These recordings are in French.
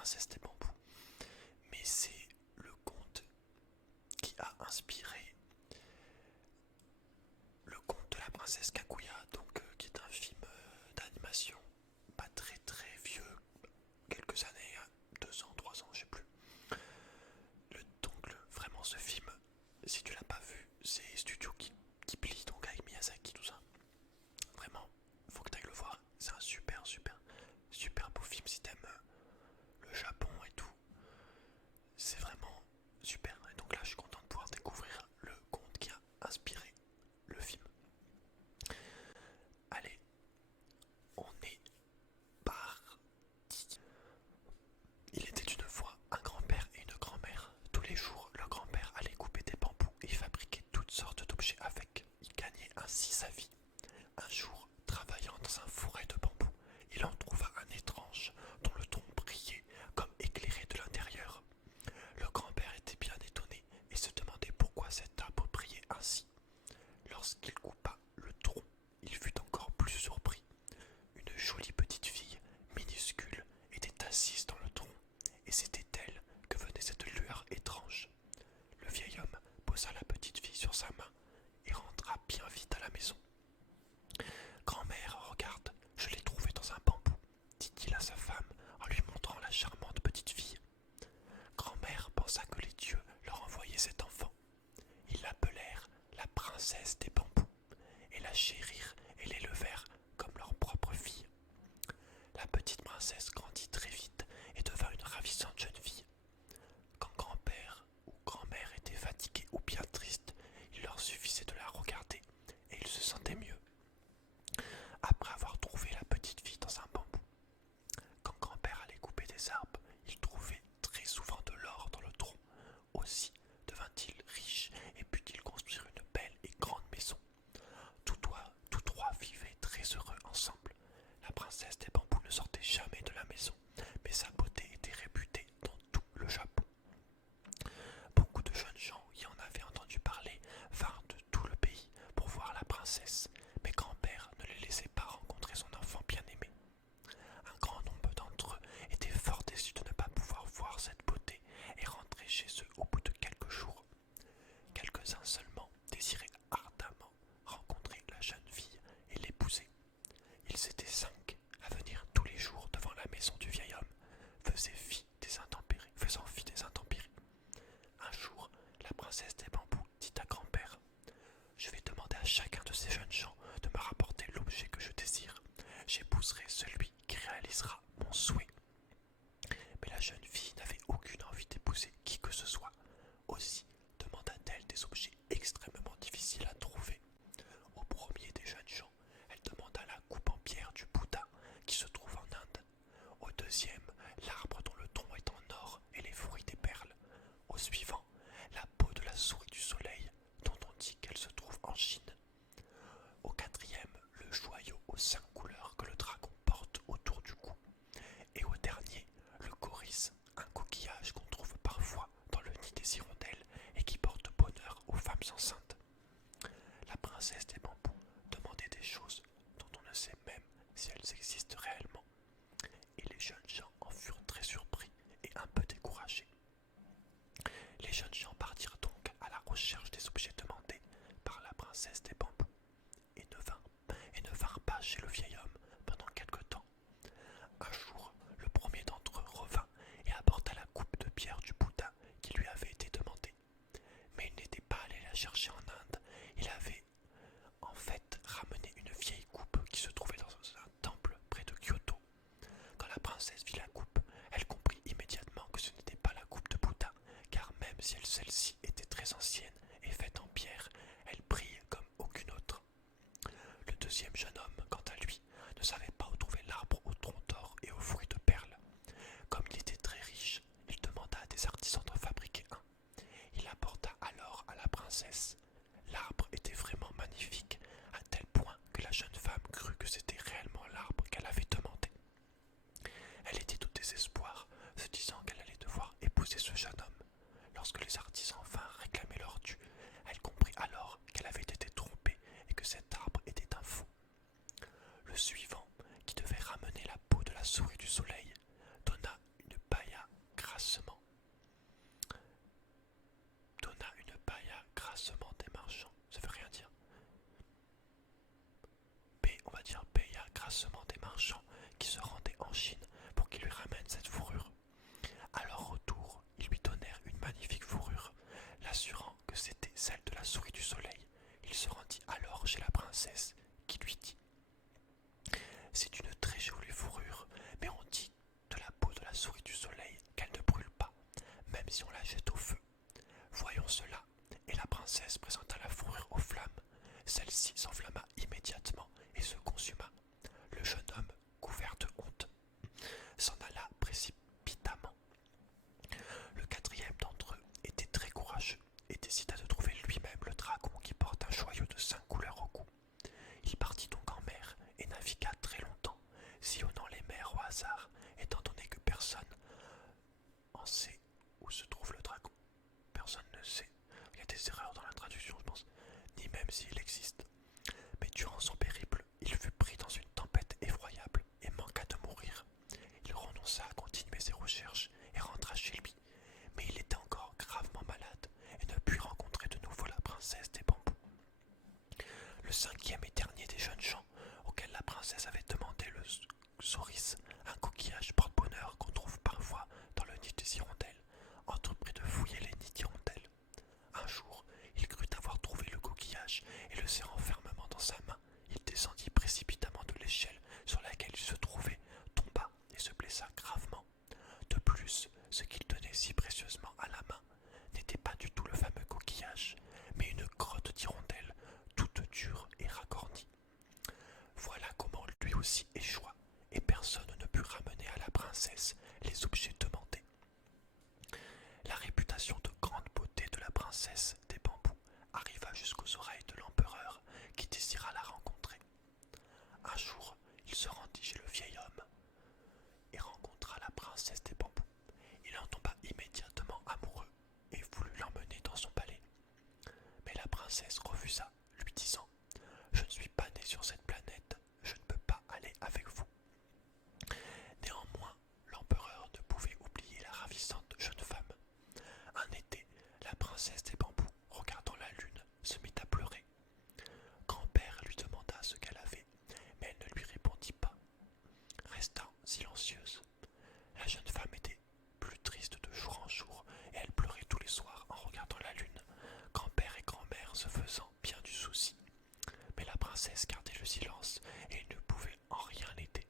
princesse des bambous, mais c'est le conte qui a inspiré le conte de la princesse Kaguya, qui est un film d'animation pas très très vieux, quelques années, 2 ans, 3 ans, je sais plus. Vraiment ce film, si tu l'as pas vu, c'est Studio Ghibli, donc avec Miyazaki, tout ça. Vraiment, faut que tu ailles le voir. C'est un super, super, super beau film si t'aimes le Japon et tout. C'est vraiment super. Et donc là, je suis content de pouvoir découvrir le conte qui a inspiré le film. Allez, on est parti. Il était une fois un grand-père et une grand-mère. Tous les jours, le grand-père allait couper des bambous et fabriquer toutes sortes d'objets avec. Il gagnait ainsi sa vie. Un jour, travaillant dans un fourré de bambou, il en trouva un étrange dont le tronc brillait comme éclairé de l'intérieur. Le grand-père était bien étonné et se demandait pourquoi cet arbre brillait ainsi. Lorsqu'il coupa le tronc, il fut encore plus surpris. Une jolie petite fille, minuscule, était assise dans le tronc, et c'était d'elle que venait cette lueur étrange. Le vieil homme posa la petite fille sur sa main et rentra bien vite à la maison. Grand-mère, regarde, je l'ai trouvée dans un bambou, dit-il à sa femme en lui montrant la charmante petite fille. Grand-mère pensa que les dieux leur envoyaient cet enfant. Ils l'appelèrent la princesse des bambous et la chérirent et l'élevèrent comme leur propre fille. La petite princesse grandit très vite et devint une ravissante jeune fille. Quand grand-père ou grand-mère était fatigué ou bien triste, il leur suffisait de la regarder et ils se sentaient mieux. Après avoir trouvé la petite fille dans un bambou, quand grand-père allait couper des arbres, il trouvait très souvent de l'or dans le tronc. Aussi devint-il riche et put-il construire une belle et grande maison. Tous trois vivaient très heureux ensemble. La princesse des bambous ne sortait jamais de la maison, mais sa beauté était réputée dans tout le Japon. Beaucoup de jeunes gens y en avaient entendu parler vinrent de tout le pays pour voir la princesse, mais grand-père ne les laissait pas rencontrer son enfant bien-aimé. Un grand nombre d'entre eux étaient fort déçus de ne pas pouvoir voir cette beauté et rentrer chez eux au bout de quelques jours. Quelques-uns seulement désiraient ardemment rencontrer la jeune fille et l'épouser. Ils étaient 5 à venir tous les jours devant la maison du vieil homme, faisant fi des intempéries. Un jour, la princesse des bambous dit à grand-père: Je vais demander à chacun de ces jeunes gens de me rapporter l'objet que je désire. J'épouserai celui qui réalisera mon souhait. Mais la jeune fille n'avait aucune envie d'épouser qui que ce soit. Aussi demanda-t-elle des objets extrêmement difficiles à trouver. Au premier des jeunes gens, elle demanda la coupe en pierre du Bouddha qui se trouve en Inde. Au deuxième, l'arbre dont le tronc est en or et les fruits des perles. Au suivant, la peau de la souris du soleil dont on dit qu'elle se trouve en Chine. Au quatrième, le joyau aux 5 couleurs que le dragon porte autour du cou. Et au dernier, le coris, un coquillage qu'on trouve parfois dans le nid des hirondelles et qui porte bonheur aux femmes enceintes. La princesse des bambous demandait des choses dont on ne sait même si elles existent réellement. Et les jeunes gens en furent très surpris et un peu découragés. Les jeunes gens partirent donc à la recherche des objets demandés par la princesse des bambous et ne vinrent pas chez le vieil homme pendant quelque temps. Un jour, le premier d'entre eux revint et apporta la coupe de pierre du Bouddha qui lui avait été demandée. Mais il n'était pas allé la chercher en Inde, il avait en fait ramené une vieille coupe qui se trouvait dans un temple près de Kyoto. Quand la princesse vit la coupe, elle comprit immédiatement que ce n'était pas la coupe de Bouddha, car même si celle-ci était très ancienne et faite en pierre, elle brille comme aucune autre. Le deuxième jeune homme, quant à lui, ne savait pas où trouver l'arbre au tronc d'or et aux fruits de perles. Comme il était très riche, il demanda à des artisans d'en fabriquer un. Il apporta alors à la princesse. L'arbre était vraiment magnifique, à tel point que la jeune femme crut que c'était réellement l'arbre qu'elle avait demandé. Elle était au désespoir, se disant qu'elle allait devoir épouser ce jeune homme. Lorsque les artisans vinrent réclamer leur dû, elle comprit alors qu'elle avait été trompée et que cet arbre était un faux. hasard, étant donné que personne en sait où se trouve le dragon. Personne ne sait. Il y a des erreurs dans la traduction, je pense, ni même s'il existe. Mais durant son périple, il fut pris dans une tempête effroyable et manqua de mourir. Il renonça à continuer ses recherches et rentra chez lui, mais il était encore gravement malade et ne put rencontrer de nouveau la princesse des bambous. Le cinquième et dernier des jeunes gens auquel la princesse avait demandé le sauris, un coquillage porte-bonheur qu'on trouve parfois dans le nid des hirondelles, entreprit de fouiller les nids d'hirondelles. Un jour, il crut avoir trouvé le coquillage et le serrant fermement dans sa main, il descendit précipitamment de l'échelle sur laquelle il se trouvait, tomba et se blessa gravement. De plus, ce qu'il tenait si précieusement à la main n'était pas du tout le fameux coquillage, mais une crotte d'hirondelle, toute dure et racornie. Voilà comment lui aussi échoua, et personne ne put ramener à la princesse les objets demandés. La réputation de grande beauté de la princesse des bambous arriva jusqu'aux oreilles de l'empereur qui désira la rencontrer. Un jour, il se rendit chez le vieil homme et rencontra la princesse des bambous. Il en tomba immédiatement amoureux et voulut l'emmener dans son palais. Mais la princesse refusa, lui disant « Je ne suis pas née sur cette planète, je ne peux pas aller avec vous. » Néanmoins, l'empereur ne pouvait oublier la ravissante jeune femme. Un été, la princesse des bambous, regardant la lune, se mit à pleurer. Grand-père lui demanda ce qu'elle avait, mais elle ne lui répondit pas, restant silencieuse. La jeune femme était plus triste de jour en jour, et elle pleurait tous les soirs en regardant la lune, grand-père et grand-mère se faisant bien du souci. Mais la princesse gardait le silence, et ne pouvait en rien l'aider.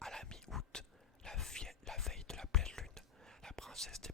À la mi-août, la veille de la pleine lune, la princesse des